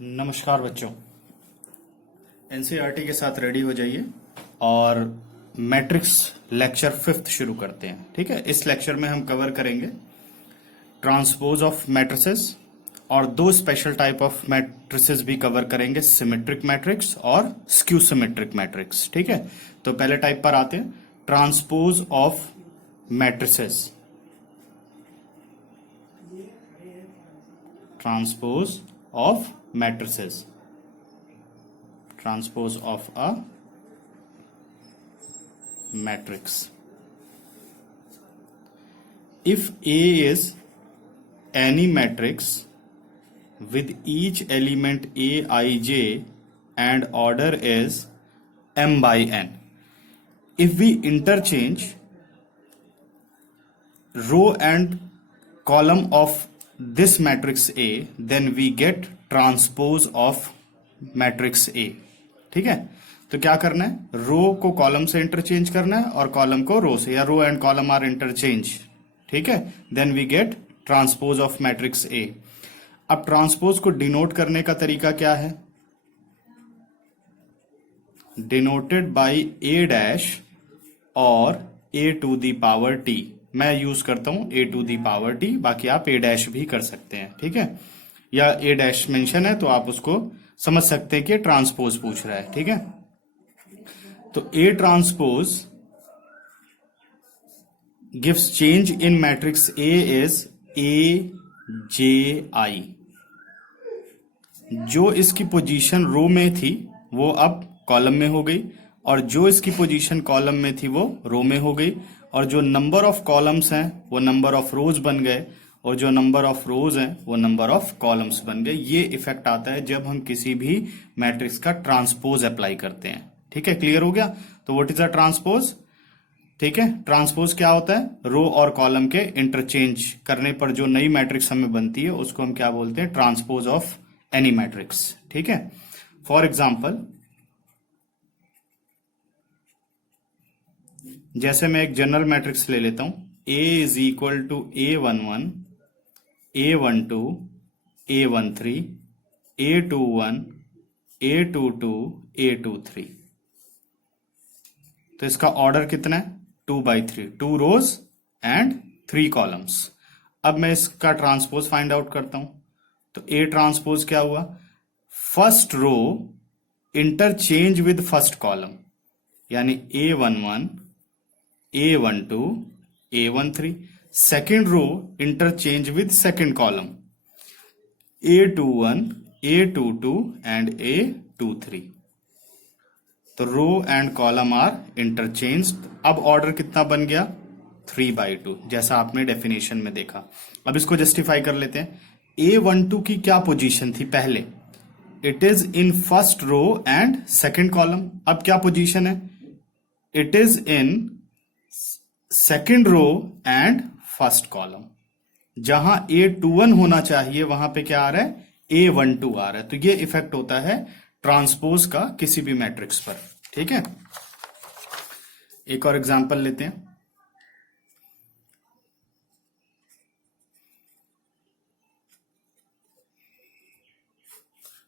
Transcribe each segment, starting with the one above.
नमस्कार बच्चों। एनसीईआरटी के साथ रेडी हो जाइए और मैट्रिक्स लेक्चर 5th शुरू करते हैं। ठीक है, इस लेक्चर में हम कवर करेंगे ट्रांसपोज ऑफ मैट्रिसेस और दो स्पेशल टाइप ऑफ मैट्रिसेस भी कवर करेंगे, सिमेट्रिक मैट्रिक्स और स्क्यू सिमेट्रिक मैट्रिक्स। ठीक है, तो पहले टाइप पर आते हैं, transpose of matrices. Transpose of matrices. Transpose of a matrix. If A is any matrix with each element Aij and order is m by n, if we interchange row and column of this matrix A, then we get transpose of matrix A. ठीक है, तो क्या करना है, रो को column से interchange करना है और कॉलम को रो से, या row and column are interchange. ठीक है, then we get transpose of matrix A. अब ट्रांसपोज को डिनोट करने का तरीका क्या है, डिनोटेड बाई A डैश और A to the power T. मैं यूज करता हूं A to the power T, बाकी आप A डैश भी कर सकते हैं। ठीक है, या A डैश मेंशन है तो आप उसको समझ सकते हैं कि ट्रांसपोज पूछ रहा है। ठीक है, तो A transpose gives change in matrix A is AJI. जो इसकी पोजीशन रो में थी वो अब कॉलम में हो गई, और जो इसकी पोजीशन कॉलम में थी वो रो में हो गई, और जो नंबर ऑफ कॉलम्स हैं वो नंबर ऑफ रोज बन गए, और जो नंबर ऑफ रोज हैं वो नंबर ऑफ कॉलम्स बन गए। ये इफेक्ट आता है जब हम किसी भी मैट्रिक्स का ट्रांसपोज अप्लाई करते हैं। ठीक है, क्लियर हो गया। तो व्हाट इज अ ट्रांसपोज? ठीक है, ट्रांसपोज क्या होता है, रो और कॉलम के इंटरचेंज करने पर जो नई मैट्रिक्स हमें बनती है उसको हम क्या बोलते हैं, ट्रांसपोज ऑफ एनी मैट्रिक्स। ठीक है, फॉर एग्जाम्पल, जैसे मैं एक जनरल मैट्रिक्स ले लेता हूं, A is equal to A11, A12, A13, A21, A22, A23। तो इसका ऑर्डर कितना है, 2/3, 2 रोज एंड 3 कॉलम्स। अब मैं इसका ट्रांसपोज फाइंड आउट करता हूं, तो A ट्रांसपोज क्या हुआ, first row interchange with first column, यानी A11, A12, A13, second row interchange with second column, A21, A22 and A23। तो row and column are interchange. अब ऑर्डर कितना बन गया, 3/2, जैसा आपने डेफिनेशन में देखा। अब इसको जस्टिफाई कर लेते हैं। A12 की क्या पोजीशन थी पहले, it is in first row and second column. अब क्या पोजीशन है, it is in second row and first column. जहां A21 होना चाहिए वहां पे क्या आ रहा है, A12 आ रहा है। तो ये इफेक्ट होता है ट्रांसपोज का किसी भी मैट्रिक्स पर। ठीक है, एक और एग्जांपल लेते हैं।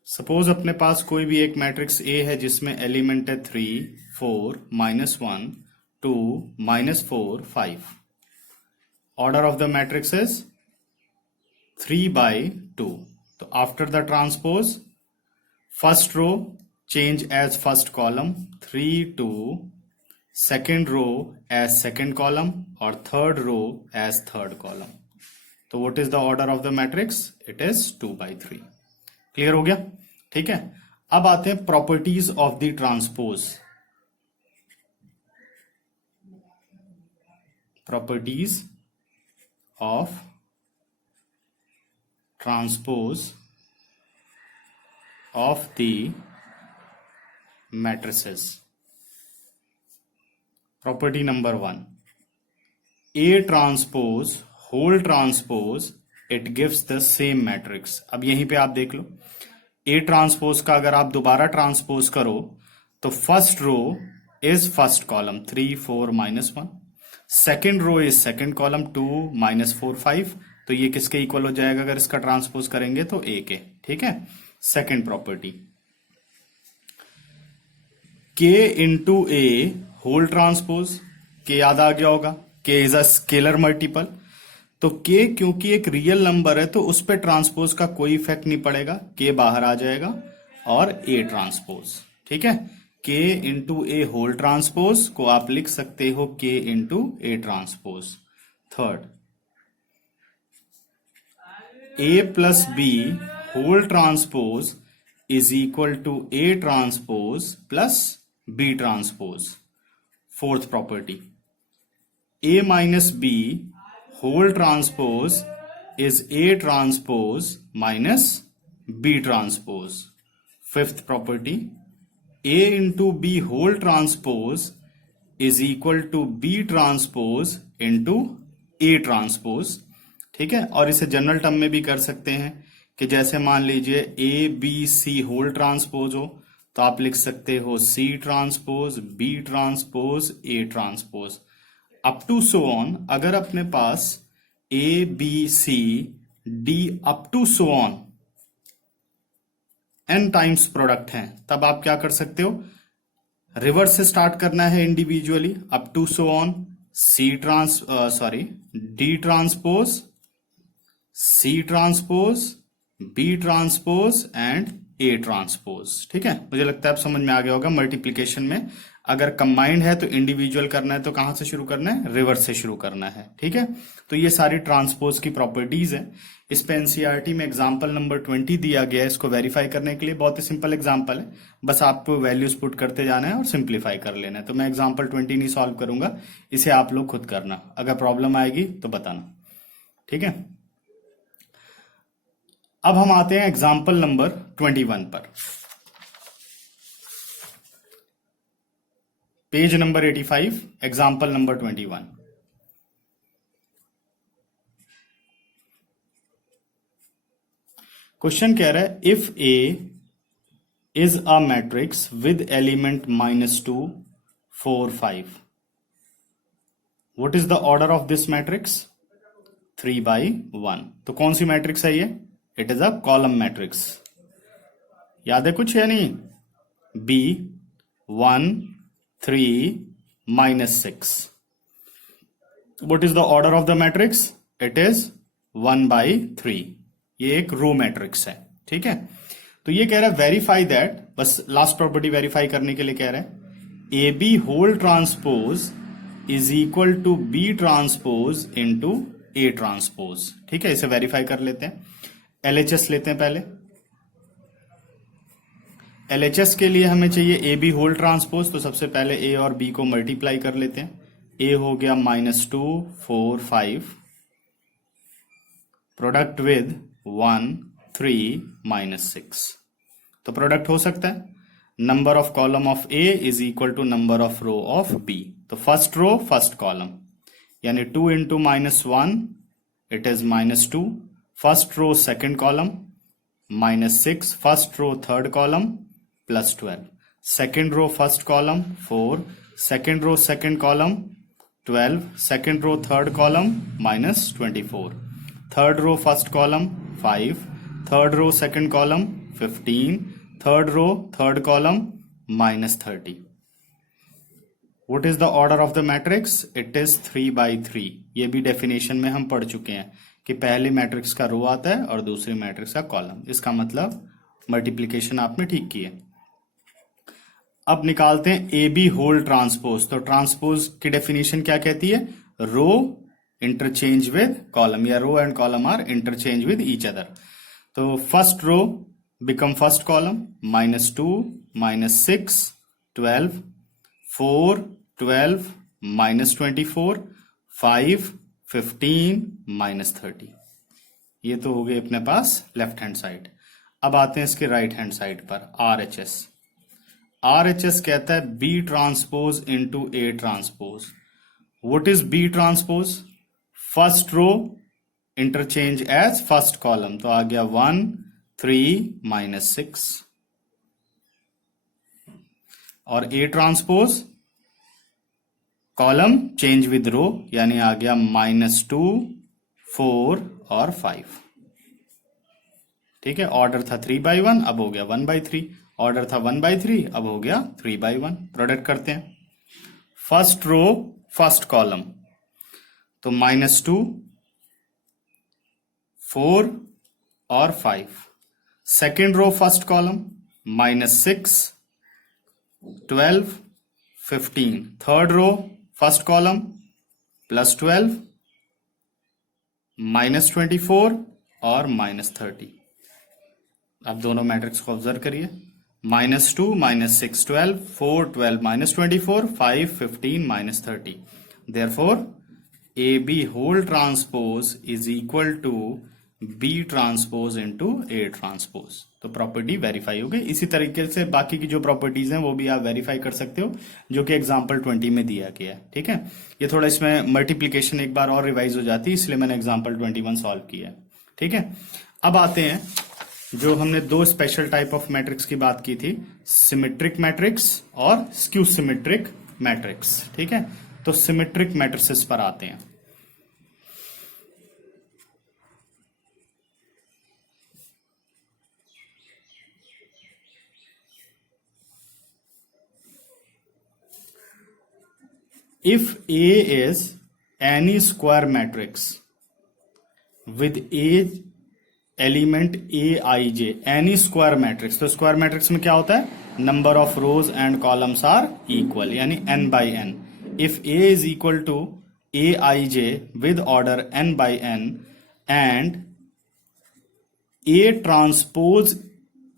सपोज अपने पास कोई भी एक मैट्रिक्स A है जिसमें एलिमेंट है 3, 4, -1, 2, -4, 5। Order of the matrix is 3/2। तो after the transpose, first row change as first column, 3, 2, second row as second column, और third row as third column. तो what is the order of the matrix, it is 2/3। Clear हो गया। ठीक है, अब आते हैं properties of the transpose. Properties of transpose of the matrices. Property number 1, A transpose whole transpose it gives the same matrix. अब यहीं पे आप देख लो, A ट्रांसपोज का अगर आप दोबारा ट्रांसपोज करो तो first row is first column, 3, 4, -1, second row is second column, 2, -4, 5। तो ये किसके इक्वल हो जाएगा अगर इसका ट्रांसपोज करेंगे तो A के। ठीक है, सेकेंड प्रॉपर्टी, के इंटू ए होल ट्रांसपोज, के याद आ गया होगा, के इज अ स्केलर मल्टीपल, तो के क्योंकि एक रियल नंबर है तो उस पर ट्रांसपोज का कोई इफेक्ट नहीं पड़ेगा, के बाहर आ जाएगा और ए ट्रांसपोज, ठीक है। के इंटू ए होल ट्रांसपोज को आप लिख सकते हो के into A transpose. Third, A plus B whole transpose is equal to A transpose plus B transpose. Fourth property, A minus B whole transpose is A transpose minus B transpose. Fifth property, A into B whole transpose is equal to B transpose into A transpose, ठीक है। और इसे general term में भी कर सकते हैं कि जैसे मान लीजिए A B C whole transpose हो तो आप लिख सकते हो C transpose B transpose A transpose up to so on. अगर अपने पास A B C D up to so on n times product हैं, तब आप क्या कर सकते हो, रिवर्स से स्टार्ट करना है individually up to so on D transpose C transpose B transpose and A transpose, ठीक है। मुझे लगता है आप समझ में आ गया होगा। मल्टीप्लीकेशन में अगर कंबाइंड है तो इंडिविजुअल करना है तो कहां से शुरू करना है, रिवर्स से शुरू करना है, ठीक है। तो ये सारी ट्रांसपोज की प्रॉपर्टीज है। इस पे एनसीईआरटी में एग्जांपल नंबर 20 दिया गया है, इसको वेरीफाई करने के लिए। बहुत ही सिंपल एग्जांपल है, बस आपको वैल्यूज पुट करते जाना है और सिंप्लीफाई कर लेना है। तो मैं एग्जांपल 20 नहीं सॉल्व करूंगा, इसे आप लोग खुद करना। अगर प्रॉब्लम आएगी तो बताना, ठीक है। अब हम आते हैं एग्जाम्पल नंबर 21 पर, page number 85, example number 21। Question कह रहा है if A is a matrix with element -2 4 5, what is the order of this matrix, 3/1। तो कौन सी मैट्रिक्स है ये, it is a column matrix. याद है कुछ या नहीं, B 1 3 -6, what is the order of the matrix, it is 1/3। ये एक रो मैट्रिक्स है, ठीक है। तो ये कह रहा है वेरीफाई दैट, बस लास्ट प्रॉपर्टी वेरीफाई करने के लिए कह रहा है A B whole transpose is equal to B transpose into A transpose, ठीक है। इसे वेरीफाई कर लेते हैं। एलएचएस लेते हैं पहले। एलएचएस के लिए हमें चाहिए ए बी होल ट्रांसपोज, तो सबसे पहले ए और बी को मल्टीप्लाई कर लेते हैं। ए हो गया -2 4 5 प्रोडक्ट विद 1 3 -6, तो प्रोडक्ट हो सकता है। Number of column of A is equal to number of row of B, तो फर्स्ट रो फर्स्ट कॉलम, यानी 2 into -1 it is -2, first row second column -6, first row third column +12, second row first column 4, second row second column 12, second row third column -24, third row first column 5, third row second column 15, third row third column -30। What is the order of the matrix? It is 3/3। ये भी definition में हम पढ़ चुके हैं कि पहले matrix का रो आता है और दूसरी मैट्रिक्स का कॉलम। इसका मतलब मल्टीप्लीकेशन आपने ठीक की है। अब निकालते हैं ए बी होल ट्रांसपोज। तो ट्रांसपोज की डेफिनेशन क्या कहती है, रो इंटरचेंज विद कॉलम, या row and column are interchange with each other. तो first row become first column, -2 -6 12 4 12 -24 5 15 -30। ये तो हो गए अपने पास लेफ्ट हैंड साइड। अब आते हैं इसके राइट हैंड साइड पर, आरएचएस। आरएचएस कहता है B transpose into A transpose. What is B transpose, first row interchange as first column, तो आ गया 1 3 -6, और A transpose column change with row, यानी आ गया -2 4 और 5। ठीक है, ऑर्डर था 3/1, अब हो गया 1/3। ऑर्डर था 1/3, अब हो गया 3/1। प्रोडक्ट करते हैं। फर्स्ट रो फर्स्ट कॉलम, तो -2, 4 और 5। Second row first column, -6, 12, 15। Third row first column, +12, -24 और -30। अब दोनों मैट्रिक्स को ऑब्जर्व करिए। -2, -6, 12, 4, 12, -24, 5, 15, -30। Therefore A B whole transpose is equal to B transpose into A transpose. तो प्रॉपर्टी वेरीफाई हो गई। इसी तरीके से बाकी की जो प्रॉपर्टीज हैं वो भी आप वेरीफाई कर सकते हो, जो कि एग्जाम्पल 20 में दिया गया है। ठीक है, ये थोड़ा इसमें मल्टीप्लीकेशन एक बार और रिवाइज हो जाती है, इसलिए मैंने एग्जाम्पल 21 सॉल्व किया है। ठीक है, अब आते हैं जो हमने दो स्पेशल टाइप ऑफ मैट्रिक्स की बात की थी, सिमेट्रिक मैट्रिक्स और स्क्यू सिमेट्रिक मैट्रिक्स। ठीक है, तो सिमेट्रिक मैट्रिसेस पर आते हैं। If A is any square matrix with a element aij, any square matrix, तो स्क्वायर मैट्रिक्स में क्या होता है, number of rows and columns are equal, यानी n/n। If A is equal to aij with order n/n and A transpose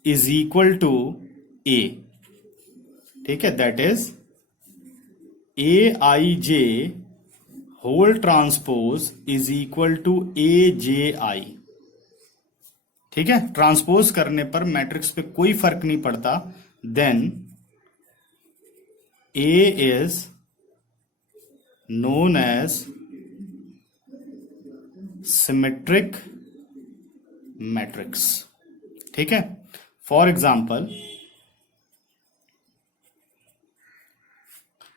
is equal to A, ठीक है, that is aij whole transpose is equal to AJI। ठीक है, transpose करने पर matrix पे कोई फर्क नहीं पड़ता, then A is known as symmetric matrix. ठीक है, फॉर एग्जाम्पल,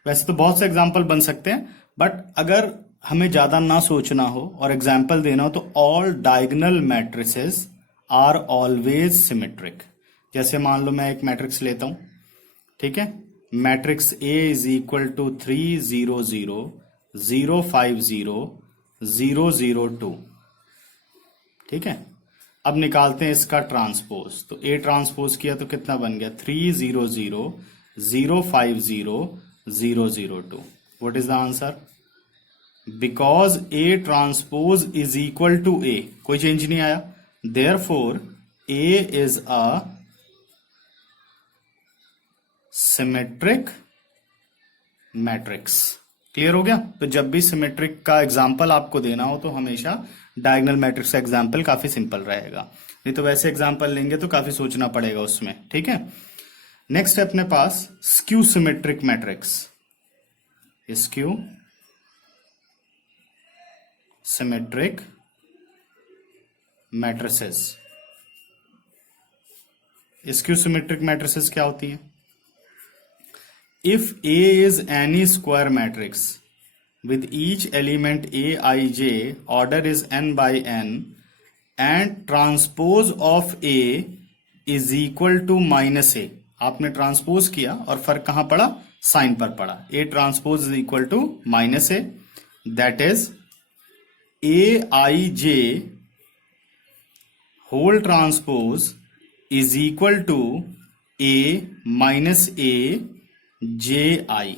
वैसे तो बहुत से एग्जाम्पल बन सकते हैं, बट अगर हमें ज्यादा ना सोचना हो और एग्जाम्पल देना हो तो all diagonal matrices are always symmetric. जैसे मान लो मैं एक मैट्रिक्स लेता हूं, ठीक है, matrix A is equal to 3, 0, 0, 0, 5, 0, 0, 0, 2। ठीक है, अब निकालते हैं इसका ट्रांसपोज। तो A ट्रांसपोज किया तो कितना बन गया, 3, 0, 0, 0, 5, 0, 0, 0, 2। What is the answer? Because A transpose is equal to A, कोई चेंज नहीं आया, therefore A is a symmetric matrix. Clear हो गया? तो जब भी सिमेट्रिक का एग्जाम्पल आपको देना हो तो हमेशा डायगोनल मैट्रिक्स का एग्जाम्पल काफी सिंपल रहेगा, नहीं तो वैसे एग्जाम्पल लेंगे तो काफी सोचना पड़ेगा उसमें। ठीक है, नेक्स्ट है अपने पास skew symmetric matrix. Skew symmetric matrices. Skew symmetric matrices क्या होती है? If A is any square matrix with each element aij, order is n/n, and transpose of A is equal to -A। आपने transpose किया और फर्क कहां पड़ा, sign पर पड़ा। A transpose is equal to -A, that is aij whole transpose is equal to A - AJI।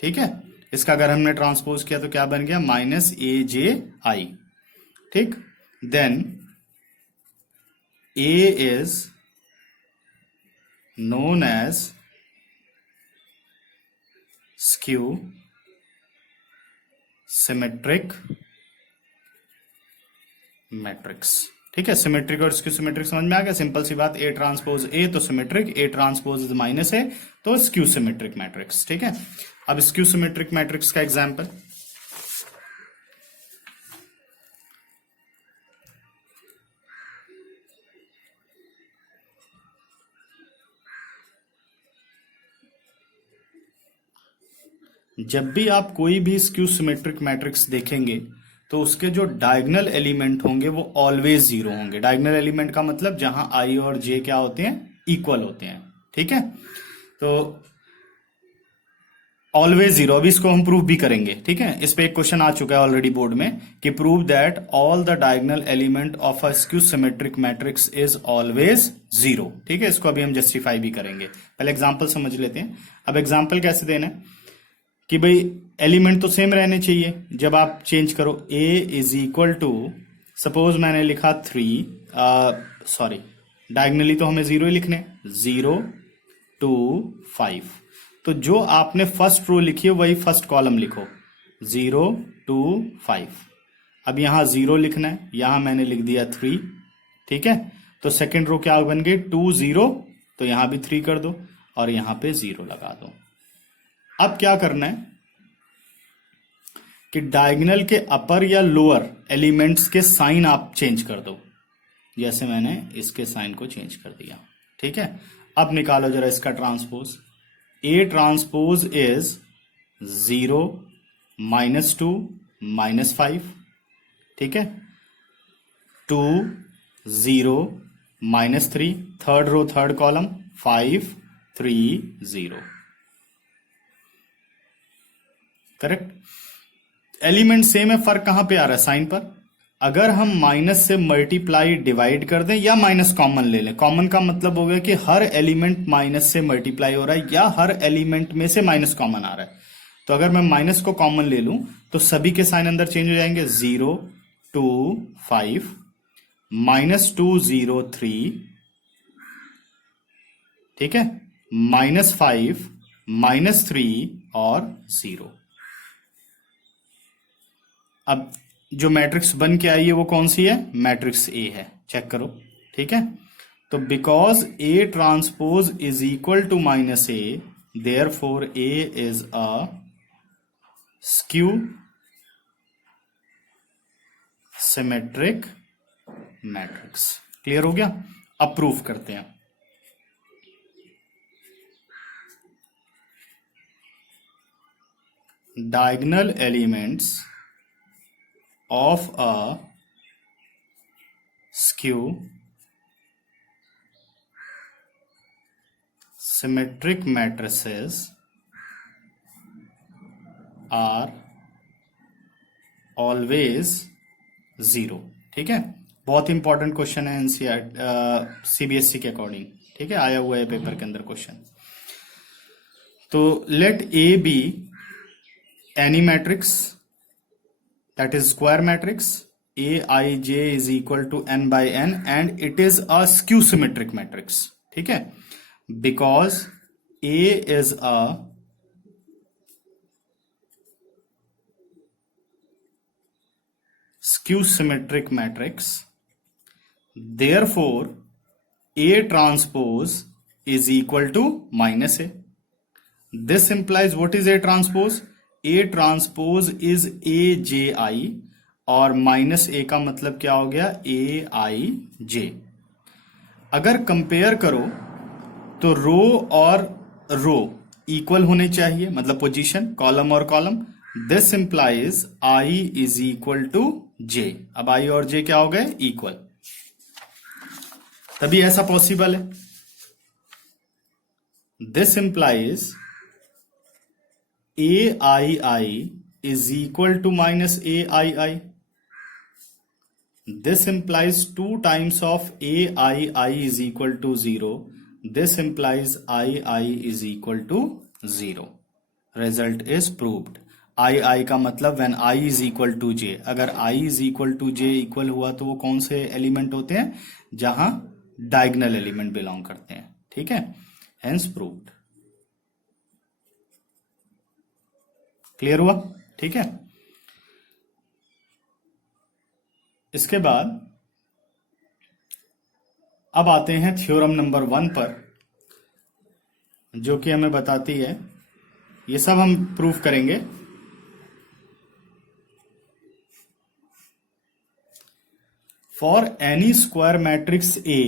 ठीक है, इसका अगर हमने ट्रांसपोज किया तो क्या बन गया, -AJI। ठीक, then A is known as skew symmetric matrix। ठीक है, सिमेट्रिक और स्क्यू सिमेट्रिक समझ में आ गया, सिंपल सी बात। A ट्रांसपोज A तो symmetric, A transpose is -A तो स्क्यू सिमेट्रिक मैट्रिक्स। ठीक है, अब स्क्यू सिमेट्रिक मैट्रिक्स का एग्जांपल, जब भी आप कोई भी स्क्यू सिमेट्रिक मैट्रिक्स देखेंगे तो उसके जो डायगनल एलिमेंट होंगे वो ऑलवेज जीरो होंगे। डायगनल एलिमेंट का मतलब जहां आई और जे क्या होते हैं, इक्वल होते हैं। ठीक है, तो ऑलवेज जीरो। अभी इसको हम प्रूव भी करेंगे। ठीक है, इस पे एक क्वेश्चन आ चुका है ऑलरेडी बोर्ड में कि prove that all the diagonal element of a skew symmetric matrix is always zero. ठीक है, इसको अभी हम जस्टिफाई भी करेंगे। पहले एग्जांपल समझ लेते हैं। अब एग्जांपल कैसे देना है कि भाई एलिमेंट तो सेम रहने चाहिए जब आप चेंज करो। ए इज इक्वल टू, सपोज मैंने लिखा 3, सॉरी डायगनली तो हमें जीरो ही लिखने, 0 2 5। तो जो आपने फर्स्ट रो लिखी है वही फर्स्ट कॉलम लिखो, 0 2 5। अब यहां 0 लिखना है, यहां मैंने लिख दिया 3। ठीक है, तो सेकेंड रो क्या बन गई, 2 0, तो यहां भी 3 कर दो और यहां पे 0 लगा दो। अब क्या करना है कि डायगोनल के अपर या लोअर एलिमेंट्स के साइन आप चेंज कर दो, जैसे मैंने इसके साइन को चेंज कर दिया। ठीक है, अब निकालो जरा इसका ट्रांसपोज। A transpose is 0 -2 -5। ठीक है, 2 0 -3, third row third column 5 3 0। Correct. Element same है, फर्क कहां पे आ रहा है, साइन पर। अगर हम माइनस से मल्टीप्लाई डिवाइड कर दें या माइनस कॉमन ले लें, कॉमन का मतलब हो गया कि हर एलिमेंट माइनस से मल्टीप्लाई हो रहा है या हर एलिमेंट में से माइनस कॉमन आ रहा है। तो अगर मैं माइनस को कॉमन ले लूं तो सभी के साइन अंदर चेंज हो जाएंगे, 0 2 5 -2 0 3। ठीक है, -5 -3 और 0। अब जो मैट्रिक्स बन के आई है वो कौन सी है, मैट्रिक्स ए है, चेक करो। ठीक है, तो because A transpose is equal to -a, therefore A is a skew symmetric matrix. Clear हो गया। अब प्रूफ करते हैं। Diagonal elements of a skew symmetric matrices are always zero। ठीक है, बहुत इंपॉर्टेंट क्वेश्चन है एनसीईआरटी सीबीएसई के अकॉर्डिंग। ठीक है, आया हुआ है पेपर के अंदर क्वेश्चन। तो let A be any matrix that is square matrix, aij is equal to n by n and it is a skew symmetric matrix। ठीक है, because a is a skew symmetric matrix, therefore a transpose is equal to -a। this implies what is a transpose, A transpose is a j i और -a का मतलब क्या हो गया, ए i जे। अगर compare करो तो रो और रो इक्वल होने चाहिए, मतलब पोजीशन कॉलम और column. This implies i is equal to j. अब आई और जे क्या हो गए, इक्वल, तभी ऐसा पॉसिबल है। This implies aii is equal to -aii. This implies 2 times of aii is equal to 0. This implies ii is equal to 0. Result is proved. ii का मतलब when I is equal to j। अगर I is equal to j equal हुआ तो वो कौन से element होते हैं, जहां डायगोनल एलिमेंट बिलोंग करते हैं। ठीक है, हेंस प्रूव्ड। क्लियर हुआ। ठीक है, इसके बाद अब आते हैं थ्योरम नंबर 1 पर, जो कि हमें बताती है, ये सब हम प्रूफ करेंगे। For any square matrix A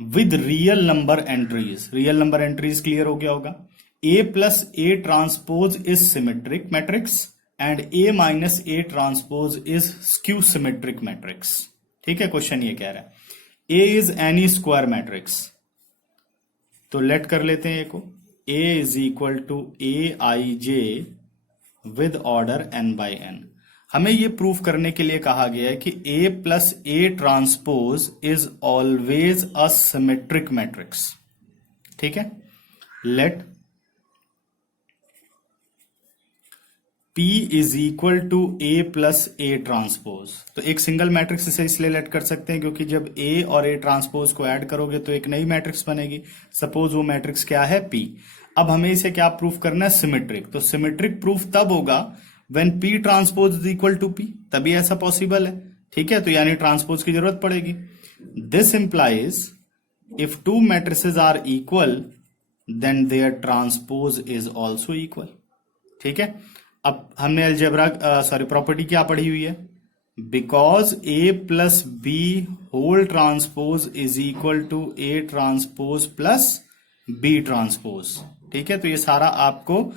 with real number entries, real number entries clear हो गया होगा। A plus A transpose is symmetric matrix and A minus A transpose is skew symmetric matrix. ठीक है, क्वेश्चन ये कह रहा है A is any square matrix, तो लेट कर लेते हैं ए को। A is equal to a i j with order n by n। हमें ये प्रूव करने के लिए कहा गया है कि a plus A transpose is always a symmetric matrix. ठीक है, let P is equal to A plus A transpose. तो एक सिंगल मैट्रिक्स इसे इसलिए लेट कर सकते हैं क्योंकि जब A और A ट्रांसपोज को ऐड करोगे तो एक नई मैट्रिक्स बनेगी। सपोज वो मैट्रिक्स क्या है, P। अब हमें इसे क्या प्रूफ करना है, सिमेट्रिक। तो सिमेट्रिक प्रूफ तब होगा when P transpose is equal to P, तभी ऐसा पॉसिबल है। ठीक है, तो यानी ट्रांसपोज की जरूरत पड़ेगी। This implies if two matrices are equal then their transpose is also equal. ठीक है, अब हमने अलजेब्रा प्रॉपर्टी क्या पढ़ी हुई है, because A plus B whole transpose is equal to A transpose plus B transpose. ठीक है, तो ये सारा आपको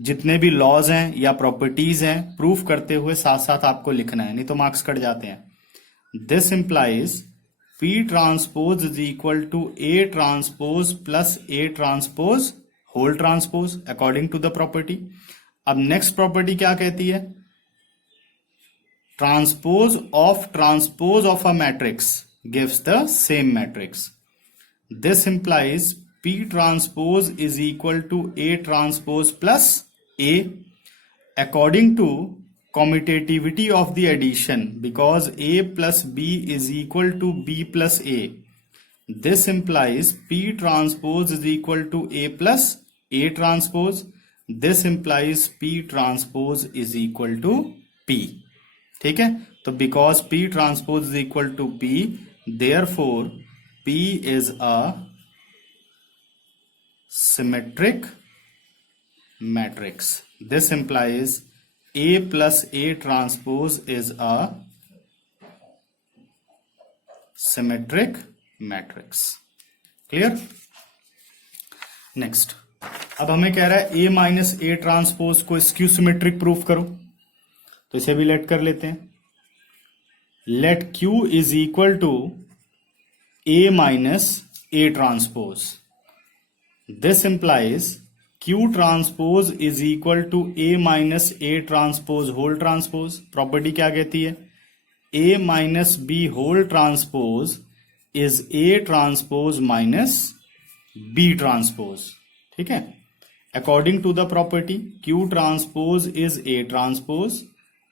जितने भी लॉज हैं या प्रॉपर्टीज हैं प्रूफ करते हुए साथ साथ आपको लिखना है, नहीं तो मार्क्स कट जाते हैं। This implies P transpose is equal to A transpose plus A transpose whole transpose according to the property. अब नेक्स्ट प्रॉपर्टी क्या कहती है, transpose of a matrix gives the same matrix. This implies P transpose is equal to A transpose plus A according to commutativity of the addition, because A plus B is equal to B plus A. This implies P transpose is equal to A plus A transpose. This implies P transpose is equal to P. ठीक है, तो because P transpose is equal to P, therefore P is a symmetric matrix. This implies A plus A transpose is a symmetric matrix. Clear? Next, अब हमें कह रहा है A minus A transpose को skew symmetric proof करो, तो इसे भी लेट कर लेते हैं। Let Q is equal to A minus A transpose. This implies Q transpose is equal to A minus A transpose whole transpose. Property क्या कहती है, A minus B whole transpose is A transpose minus B transpose. ठीक है, according to the property Q transpose is A transpose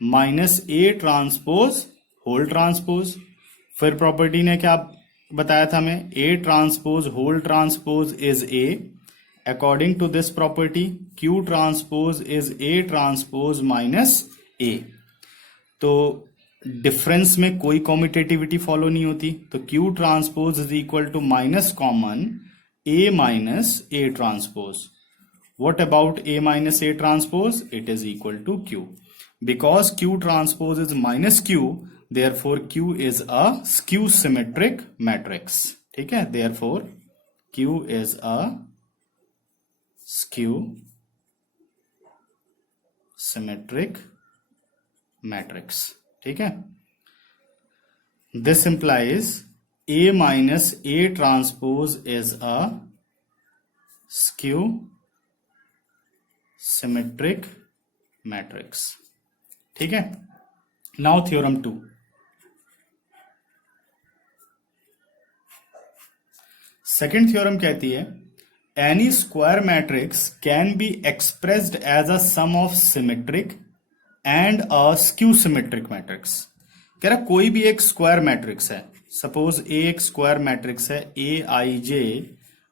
minus A transpose whole transpose। फिर property ने क्या बताया था हमें, A transpose whole transpose is A, according to this property Q transpose is A transpose minus A। तो difference में कोई commutativity follow नहीं होती, तो Q transpose is equal to minus common A minus A transpose. What about A minus A transpose, it is equal to Q। Because Q transpose is minus Q, therefore Q is a skew symmetric matrix। ठीक है, therefore Q is a skew symmetric matrix। ठीक है, this implies A minus A transpose is a skew symmetric matrix। ठीक है, now theorem 2। Second theorem कहती है any square matrix can be expressed as a sum of symmetric and a skew symmetric matrix. कह रहा कोई भी एक square matrix है, सपोज ए एक स्क्वायर मैट्रिक्स है a i j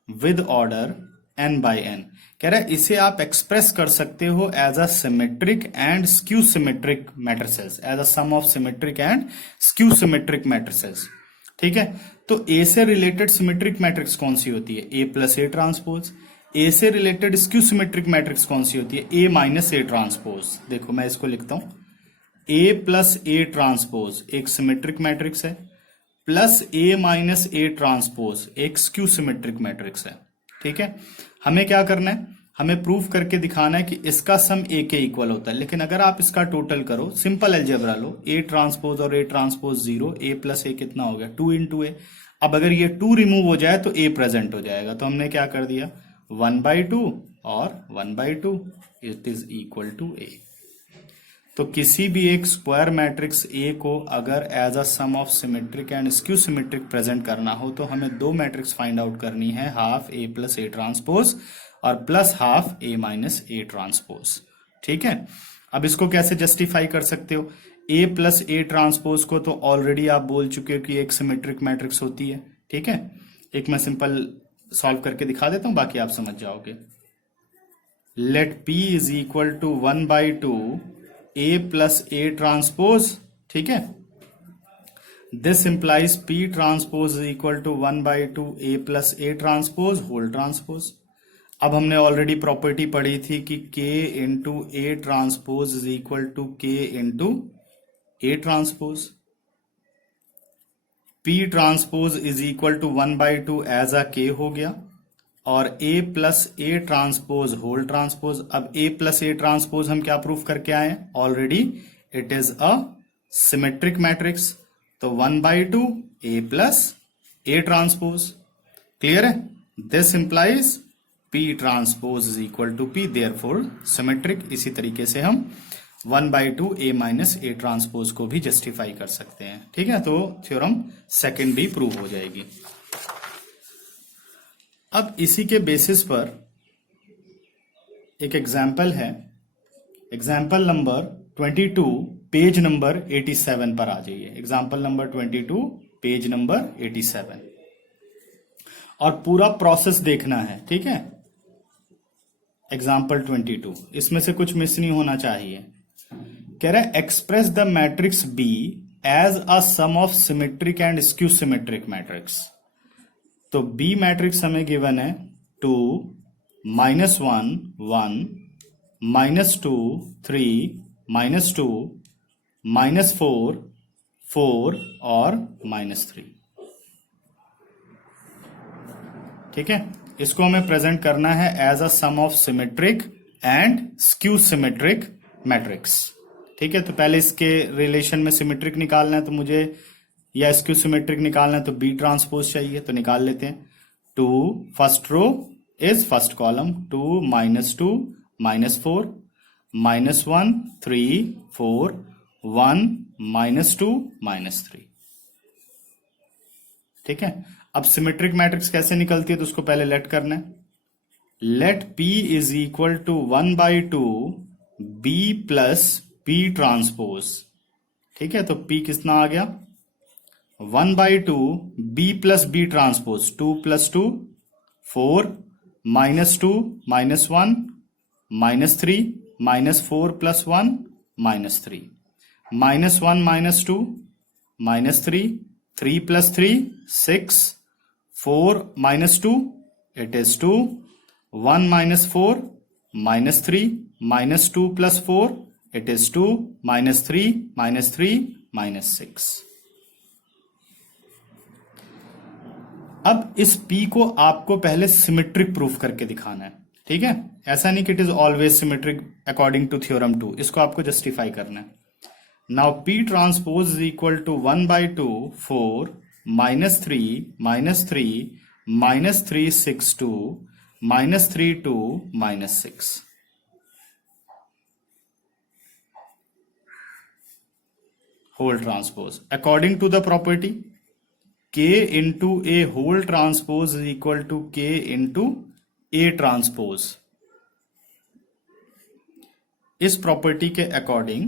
with order n by n। कह रहा है इसे आप एक्सप्रेस कर सकते हो as a symmetric and skew symmetric matrices, as a sum of symmetric and skew symmetric matrices. ठीक है, तो ए से रिलेटेड सिमेट्रिक मैट्रिक्स कौन सी होती है, ए प्लस ए ट्रांसपोज। ए से रिलेटेड स्क्यू सिमेट्रिक मैट्रिक्स कौन सी होती है, ए माइनस ए ट्रांसपोज। देखो मैं इसको लिखता हूं, ए प्लस ए ट्रांसपोज एक सिमेट्रिक मैट्रिक्स है, plus A minus A transpose एक स्क्यू सिमेट्रिक मैट्रिक्स है। ठीक है, हमें क्या करना है, हमें प्रूफ करके दिखाना है कि इसका सम ए के इक्वल होता है। लेकिन अगर आप इसका टोटल करो, सिंपल अलजेब्रा लो, ए ट्रांसपोज और ए ट्रांसपोज 0, ए प्लस ए कितना हो गया 2 इंटू ए। अब अगर ये 2 रिमूव हो जाए तो ए प्रेजेंट हो जाएगा, तो हमने क्या कर दिया 1/2 और 1/2 it is equal to A. तो किसी भी एक स्क्वायर मैट्रिक्स ए को अगर as a sum of symmetric and skew symmetric present करना हो तो हमें दो मैट्रिक्स फाइंड आउट करनी है, half A plus A transpose और plus half A minus A transpose. ठीक है, अब इसको कैसे जस्टिफाई कर सकते हो? ए प्लस ए ट्रांसपोज को तो ऑलरेडी आप बोल चुके हो कि एक सिमेट्रिक मैट्रिक्स होती है। ठीक है, एक मैं सिंपल सॉल्व करके दिखा देता हूं, बाकी आप समझ जाओगे। Let P is equal to 1/2 A plus A transpose. ठीक है, this implies P transpose is equal to 1/2 A plus A transpose whole transpose. अब हमने ऑलरेडी प्रॉपर्टी पढ़ी थी कि k into A transpose is equal to k into A transpose. p transpose is equal to 1/2 as a k हो गया, और a plus A transpose whole transpose. अब a plus A transpose हम क्या proof करके आए हैं already, it is a symmetric matrix. तो 1/2 a plus A transpose. Clear है? This implies p transpose is equal to p, therefore symmetric. इसी तरीके से हम 1/2 a माइनस ए ट्रांसपोज को भी जस्टिफाई कर सकते हैं। ठीक है, तो थ्योरम सेकंड भी प्रूव हो जाएगी। अब इसी के बेसिस पर एक एग्जाम्पल है, एग्जाम्पल नंबर 22 पेज नंबर 87 पर आ जाइए। एग्जाम्पल नंबर 22 पेज नंबर 87, और पूरा प्रोसेस देखना है। ठीक है, एग्जाम्पल 22, इसमें से कुछ मिस नहीं होना चाहिए। कह रहा है express the matrix B as a sum of symmetric and skew symmetric matrix. तो बी मैट्रिक्स हमें गिवन है 2 -1 1 -2 3 -2 -4 4 और -3। ठीक है, इसको हमें प्रेजेंट करना है as a sum of symmetric and skew symmetric matrix. ठीक है, तो पहले इसके रिलेशन में सिमेट्रिक निकालना है तो मुझे, या स्क्यू सिमेट्रिक निकालना है तो बी ट्रांसपोज चाहिए, तो निकाल लेते हैं। 2 first row is first column, 2 -2 -4 -1 3 4 1 -2 -3। ठीक है, अब सिमेट्रिक मैट्रिक्स कैसे निकलती है तो उसको पहले लेट करना है। Let P is equal to 1/2 B plus P transpose. ठीक है, तो P कितना आ गया 1/2 B plus B transpose, 2 + 2 4 -2 -1 -3 -4 + 1 -3 -1 -2 -3 3 + 3 6 4 -2 it is 2 1 -4 -3 -2 + 4 it is 2 -3 -3 -6। अब इस P को आपको पहले सिमेट्रिक प्रूफ करके दिखाना है। ठीक है, ऐसा नहीं कि it is always symmetric according to theorem 2, इसको आपको जस्टिफाई करना है। Now P transpose is equal to 1/2 4 -3 -3 -3 6 2 -3 2 -6। Whole transpose according to the property K into A whole transpose is equal to K into A transpose. इस property के according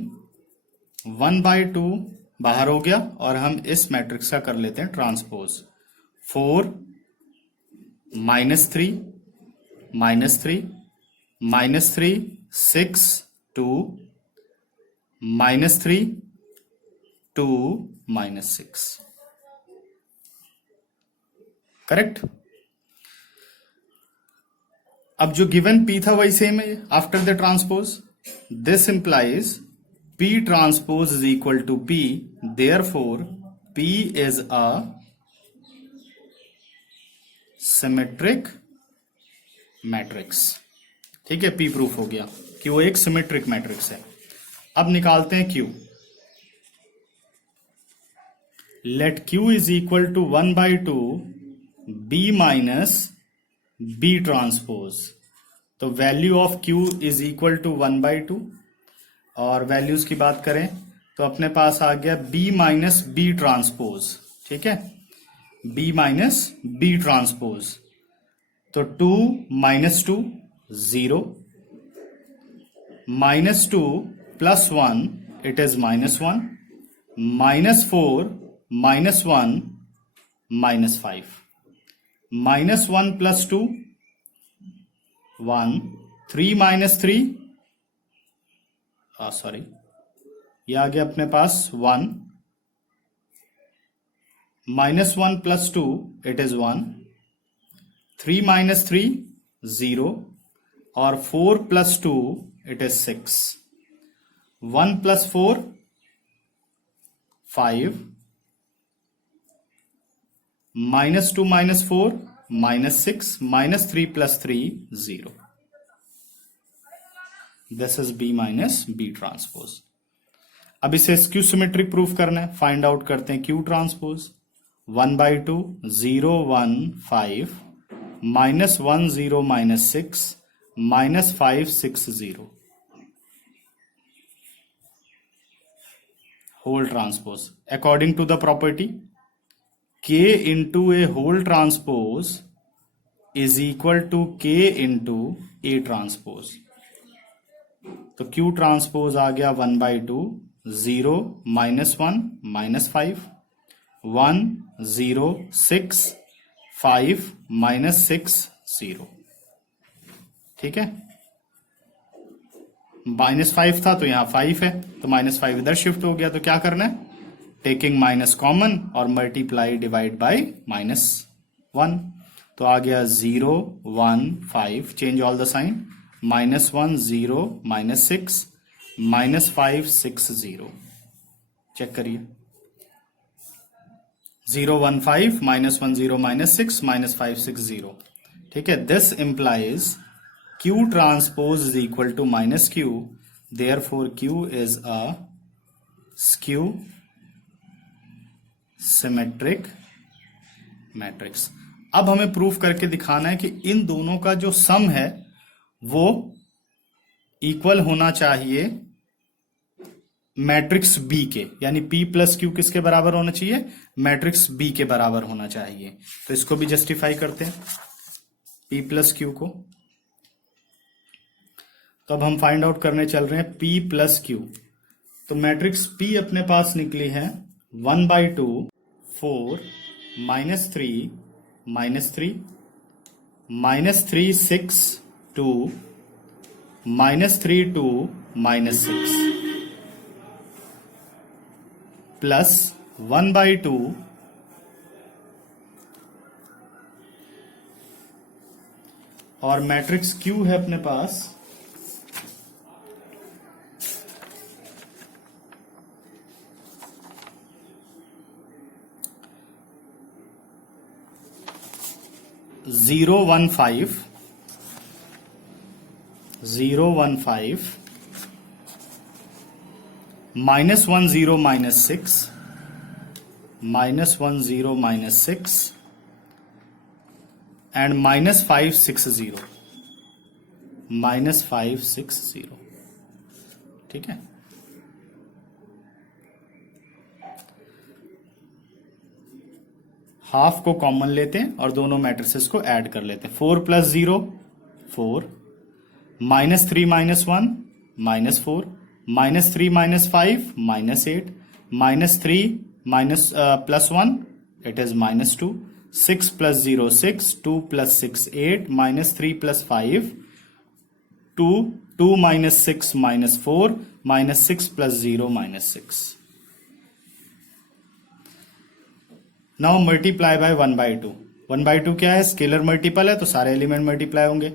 1/2 बाहर हो गया और हम इस मैट्रिक्स का कर लेते हैं ट्रांसपोज। 4 -3 -3 -3 6 2 -3 2 -6। करेक्ट। अब जो गिवन P था वही सेम है after the transpose. This implies P transpose is equal to P, therefore P is a symmetric matrix. ठीक है, P प्रूफ हो गया कि वो एक सिमेट्रिक मैट्रिक्स है। अब निकालते हैं Q। Let Q is equal to 1/2 B minus B transpose. तो value of Q is equal to 1/2, और वैल्यूज की बात करें तो अपने पास आ गया B माइनस B ट्रांसपोज। ठीक है, B माइनस B ट्रांसपोज। तो 2 minus 2 0, -2 plus 1 it is -1, -4 -1 -5, -1 plus 2 1, 3 minus 3 sorry, ये आ गया अपने पास 1, -1 प्लस 2 इट इज 1, 3 माइनस 3 0, और 4 plus 2 it is 6, 1 plus 4 5, -2 minus 4 -6, -3 plus 3 0। This is B minus B transpose. अब इसे skew symmetric proof करना है, फाइंड आउट करते हैं Q transpose. 1/2 0 1 5 -1 0 -6 -5 6 0 whole transpose according to the property K into a whole transpose is equal to K into A transpose। तो Q transpose आ गया 1/2 0 -1 -5 1 0 6 5 -6 0। ठीक है, -5 था तो यहां 5 है, तो -5 इधर शिफ्ट हो गया। तो क्या करना है, टेकिंग माइनस कॉमन और मल्टीप्लाई डिवाइड बाय -1। तो आ गया 0 1 5, change all the sign, -1 0 -6 -5 6 0। Check करिए, 0 1 5 -1 0 -6 -5 6 0। ठीक है, this implies Q transpose is equal to -Q, therefore Q is a skew symmetric matrix। अब हमें प्रूफ करके दिखाना है कि इन दोनों का जो सम है वो इक्वल होना चाहिए मैट्रिक्स B के, यानी P प्लस Q किसके बराबर होना चाहिए, मैट्रिक्स B के बराबर होना चाहिए। तो इसको भी जस्टिफाई करते हैं, P प्लस Q को। तो अब हम फाइंड आउट करने चल रहे हैं P प्लस Q। तो मैट्रिक्स P अपने पास निकली है 1/2 4 -3 -3 -3 6 2 -3 2 -6 प्लस 1/2 और मैट्रिक्स Q है अपने पास 0 1 5 -1 0 -6 -1 0 -6 and -5 6 0 -5 6 0। ठीक है, हाफ को कॉमन लेते हैं और दोनों मैट्रिसेस को ऐड कर लेते हैं। 4 plus 0 4, -3 -1 -4, -3 -5 -8, -3 plus 1 it is -2, 6 plus 0 6, 2 plus 6 8, -3 plus 5 2, 2 -6 -4, -6 plus 0 -6। Now multiply by 1/2। 1/2 क्या है, स्केलर मल्टीपल है तो सारे एलिमेंट मल्टीप्लाई होंगे।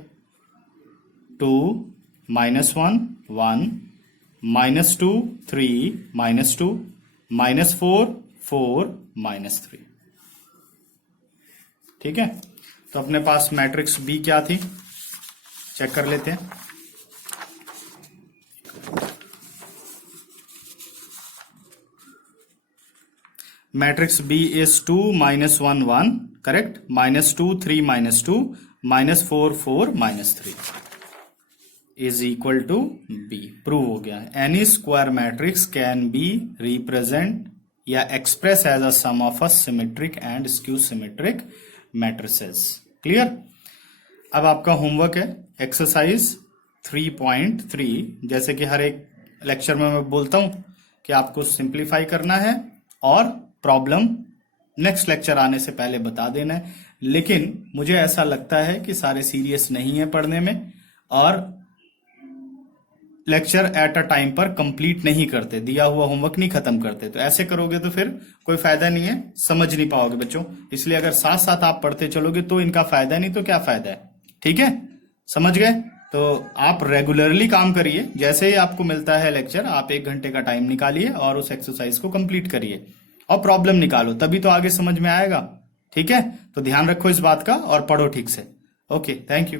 2 -1 1 -2 3 -2 -4 4 -3। ठीक है, तो अपने पास मैट्रिक्स B क्या थी, चेक कर लेते हैं। Matrix B is 2 minus 1 1 correct, minus 2 3 minus 2 minus 4 4 minus 3 is equal to B. Prove हो गया. Any square matrix can be represent या express as a sum of a symmetric and skew symmetric matrices. Clear. अब आपका homework है exercise 3.3. जैसे कि हर एक lecture में मैं बोलता हूं कि आपको सिंप्लीफाई करना है और प्रॉब्लम नेक्स्ट लेक्चर आने से पहले बता देना है. लेकिन मुझे ऐसा लगता है कि सारे सीरियस नहीं है पढ़ने में और लेक्चर एट अ टाइम पर कंप्लीट नहीं करते, दिया हुआ होमवर्क नहीं खत्म करते. तो ऐसे करोगे तो फिर कोई फायदा नहीं है, समझ नहीं पाओगे बच्चों. इसलिए अगर साथ साथ आप पढ़ते चलोगे तो इनका फायदा नहीं तो क्या फायदा है. ठीक है, समझ गए. तो आप रेगुलरली काम करिए. जैसे ही आपको मिलता है लेक्चर आप 1 घंटे का टाइम निकालिए और उस एक्सरसाइज को कंप्लीट करिए और प्रॉब्लम निकालो, तभी तो आगे समझ में आएगा. ठीक है, तो ध्यान रखो इस बात का और पढ़ो ठीक से. Okay, thank you.